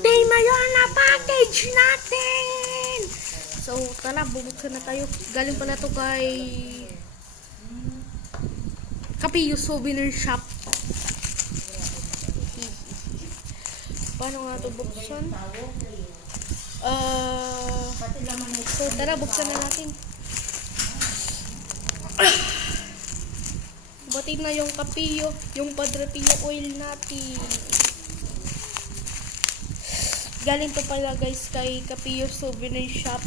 day mayon na package natin. So, tara, bubuksan na tayo. Galing pala to kay Capillo Souvenir Shop. Paano nga ito buksan? So, tara, buksan na natin. Batid na yung Capillo, yung Padre Pio oil natin. Galing to pala guys kay Capillo Souvenir Shop.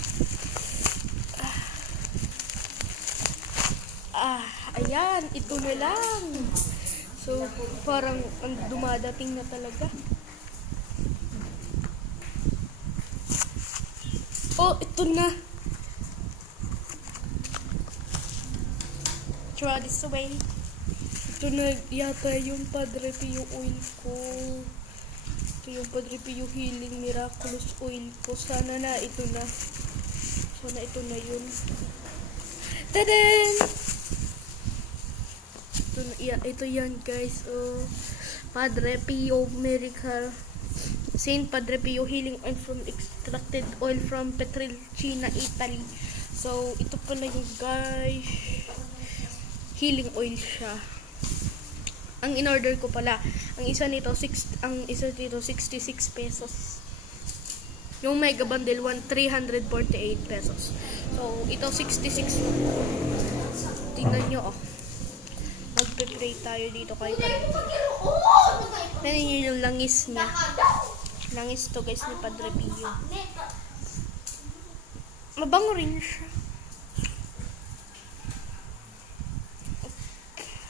Ayan, ito na lang. So, parang dumadating na talaga. Oh, ito na. Throw this away. Ito na yata yung Padre Pio oil ko. Ito yung Padre Pio Healing Miraculous oil ko. Sana na ito na. Sana ito na yun. Tadaan! Ito yan guys. Padre Pio Miracle. Saint Padre Pio Healing Oil from extracted oil from Petrelcina, Italy. So, ito pala yung guys. Healing oil siya. Ang in-order ko pala, ang isa nito 66 pesos. Yung mega bundle 348 pesos. So, ito 66. Tingnan nyo Magpe-pray tayo dito kay Padre. Tingnan nyo yung langis niya. Langis to guys ni Padre Pio. Mabango rin siya.